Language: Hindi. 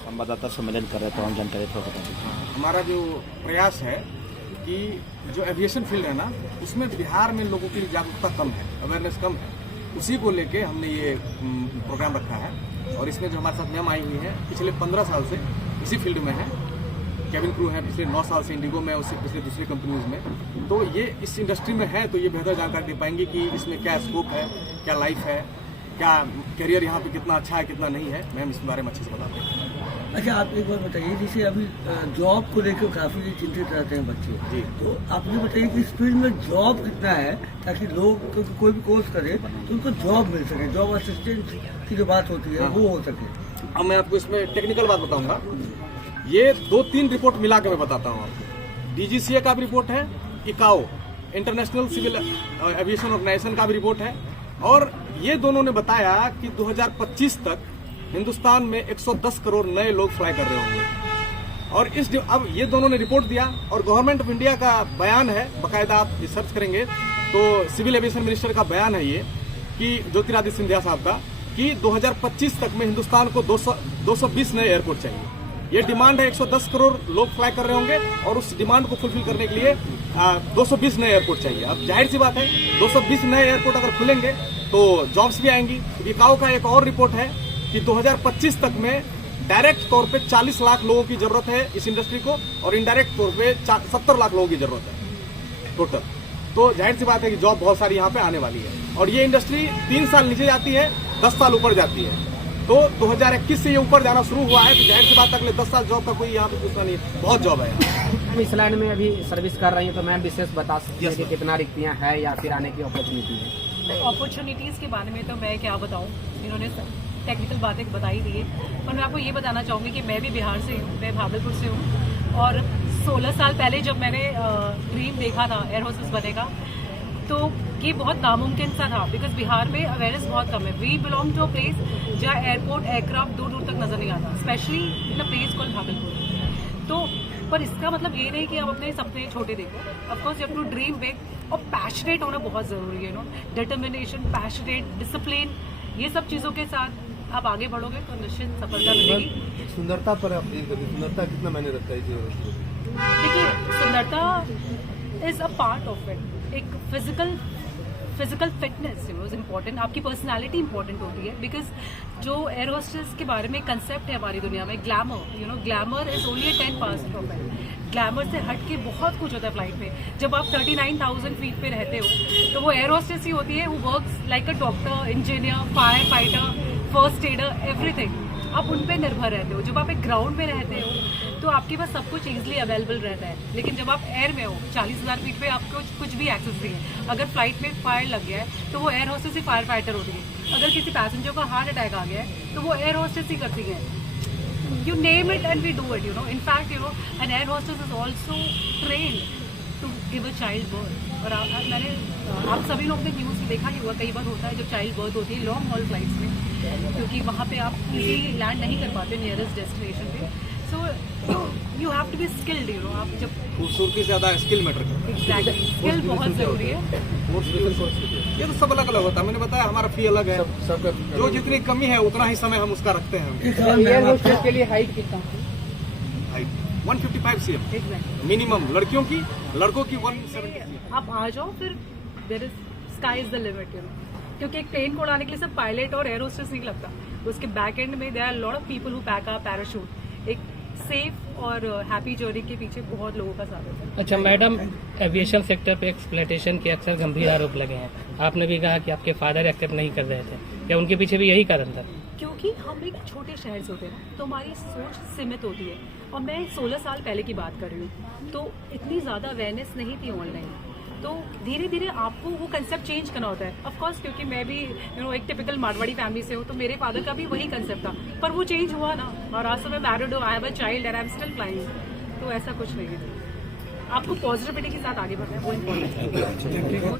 संवाददाता सम्मेलन कर रहे थे, हम जानकारी थोड़ा बता दीजिए। हमारा जो प्रयास है कि जो एविएशन फील्ड है ना, उसमें बिहार में लोगों की जागरूकता कम है, अवेयरनेस कम है। उसी को लेके हमने ये प्रोग्राम रखा है। और इसमें जो हमारे साथ मैम आई हुई है, पिछले 15 साल से इसी फील्ड में है, कैबिन क्रू है, पिछले 9 साल से इंडिगो में, उससे पिछले दूसरी कंपनीज में। तो ये इस इंडस्ट्री में है, तो ये बेहतर जानकारी दे पाएंगे कि इसमें क्या स्कोप है, क्या लाइफ है, क्या करियर यहाँ पे कितना अच्छा है, कितना नहीं है। मैम इस बारे में अच्छे से बताते हैं। अच्छा, आप एक बार बताइए, जैसे अभी जॉब को लेकर काफी चिंतित रहते हैं बच्चे जी, तो आप ये बताइए कि इस फील्ड में जॉब कितना है, ताकि लोग तो कोई भी कोर्स करे तो उनको जॉब मिल सके, जॉब असिस्टेंट की जो बात होती है वो हो सके। अब मैं आपको इसमें टेक्निकल बात बताऊंगा। ये 2-3 रिपोर्ट मिला के मैं बताता हूँ आपको। DGCA का भी रिपोर्ट है, ICAO international civil aviation organisation का भी रिपोर्ट है, और ये दोनों ने बताया कि 2025 तक हिंदुस्तान में 110 करोड़ नए लोग फ्लाई कर रहे होंगे। और अब ये दोनों ने रिपोर्ट दिया, और गवर्नमेंट ऑफ इंडिया का बयान है, बाकायदा आप रिसर्च करेंगे तो सिविल एविएशन मिनिस्टर का बयान है ये, कि ज्योतिरादित्य सिंधिया साहब का, कि 2025 तक में हिंदुस्तान को 220 नए एयरपोर्ट चाहिए। ये डिमांड है, 110 करोड़ लोग फ्लाई कर रहे होंगे, और उस डिमांड को फुलफिल करने के लिए 220 नए एयरपोर्ट चाहिए। अब जाहिर सी बात है, 220 नए एयरपोर्ट अगर खुलेंगे तो जॉब्स भी आएंगी। ICAO का एक और रिपोर्ट है कि 2025 तक में डायरेक्ट तौर पे 40 लाख लोगों की जरूरत है इस इंडस्ट्री को, और इनडायरेक्ट तौर पे 70 लाख लोगों की जरूरत है टोटल। तो जाहिर सी बात है कि जॉब बहुत सारी यहाँ पे आने वाली है। और ये इंडस्ट्री 3 साल नीचे जाती है, 10 साल ऊपर जाती है। तो 2021 से ये ऊपर जाना शुरू हुआ है, तो जाहिर सी बात अगले 10 साल जॉब का कोई यहाँ पे पूछना नहीं है, बहुत जॉब है। इस लाइन में अभी सर्विस कर रही है, तो मैम विशेष बता सकती है कि कितना रिक्तियाँ हैं या फिर आने की अपॉर्चुनिटी है? अपॉर्चुनिटीज़ के बारे में तो मैं क्या बताऊँ, इन्होंने टेक्निकल बातें बता ही दी है। पर मैं आपको ये बताना चाहूँगी कि मैं भी बिहार से हूँ, मैं भागलपुर से हूँ, और 16 साल पहले जब मैंने ड्रीम देखा था एयर होस्टेस बने का, तो ये बहुत नामुमकिन सा था, बिकॉज बिहार में अवेयरनेस बहुत कम है। We belong to a place जहाँ एयरपोर्ट एयरक्राफ्ट दूर दूर तक नजर नहीं आता, specially in a place called Bhagalpur. तो पर इसका मतलब ये नहीं कि आप अपने सपने छोटे देखो। Of course you have to dream big, और पैशनेट होना बहुत ज़रूरी है, डिटर्मिनेशन, पैशनेट, डिसिप्लिन, ये सब चीज़ों के साथ आप आगे बढ़ोगे तो निश्चित सफलता मिलेगी। सुंदरता पर आप सुंदरता कितना मायने रखता है? देखिए, सुंदरता is a part of it. एक फिजिकल फिटनेस इज इम्पॉर्टेंट, आपकी पर्सनालिटी इंपॉर्टेंट होती है। बिकॉज जो एयर होस्टेस के बारे में कंसेप्ट है हमारी दुनिया में, glamour, glamour is only 10% of it. Glamour से हट के बहुत कुछ होता है फ्लाइट में। जब आप 39,000 फीट पे रहते हो, तो वो एयर होस्टेस ही होती है, वो works like a doctor, engineer, fire fighter, first adder, everything. आप उन पे निर्भर रहते हो। जब आप एक ग्राउंड में रहते हो तो आपके पास सब कुछ ईजिली अवेलेबल रहता है, लेकिन जब आप एयर में हो 40,000 फीट पे आपको कुछ भी एक्सेस नहीं है। अगर फ्लाइट में फायर लग गया है तो वो एयर होस्टेस ही फायर फाइटर होती है। अगर किसी पैसेंजर को हार्ट अटैक आ गया है तो वो एयर होस्टेस ही करती है। You name it and we do it, In fact, an air hostess is also trained to give a child birth. और आप सभी लोग ने न्यूज़ में देखा ही हुआ, कई बार होता है जब चाइल्ड बर्थ होती है लॉन्ग हॉल फ्लाइट्स में, क्योंकि वहाँ पे आप इजीली लैंड नहीं कर पाते नियरेस्ट डेस्टिनेशन पे। So you have to be skilled, आप जब खूबसूरती से ज़्यादा स्किल मैटर करता है। एग्जैक्टली, स्किल बहुत ज़रूरी है। ये तो सब अलग अलग होता है, मैंने बताया हमारा फी अलग है, जो जितनी कमी है उतना ही समय हम उसका रखते हैं। एयर होस्टेस के लिए हाइट कितना? हाइट 155 cm मिनिमम लड़कियों की, लड़कों की 170 cm। आप आ जाओ, फिर there is sky is the limit, क्योंकि एक प्लेन को उड़ाने के लिए सिर्फ पायलट और एयर होस्टेस नहीं लगता, उसके बैक एंड में there are lot of people who pack a parachute. एक सेफ और हैप्पी जर्नी के पीछे बहुत लोगों का साथ है। अच्छा मैडम, एविएशन सेक्टर पे एक्सप्लॉयटेशन के अक्सर गंभीर आरोप लगे हैं। आपने भी कहा कि आपके फादर एक्सेप्ट नहीं कर रहे थे, क्या उनके पीछे भी यही कारण था? क्योंकि हम एक छोटे शहर से होते हैं ना, तो हमारी सोच सीमित होती है। और मैं 16 साल पहले की बात कर रही हूँ, तो इतनी ज़्यादा अवेयरनेस नहीं थी ऑनलाइन। तो धीरे धीरे आपको वो कंसेप्ट चेंज करना होता है। ऑफ कोर्स क्योंकि मैं भी एक टिपिकल मारवाड़ी फैमिली से हूँ, तो मेरे फादर का भी वही कंसेप्ट था, पर वो चेंज हुआ ना, और आज तो मैं मैरिड हूँ, I have a child and I am still flying. तो ऐसा कुछ नहीं है, आपको पॉजिटिविटी के साथ आगे बढ़ना है, वो इम्पोर्टेंट है।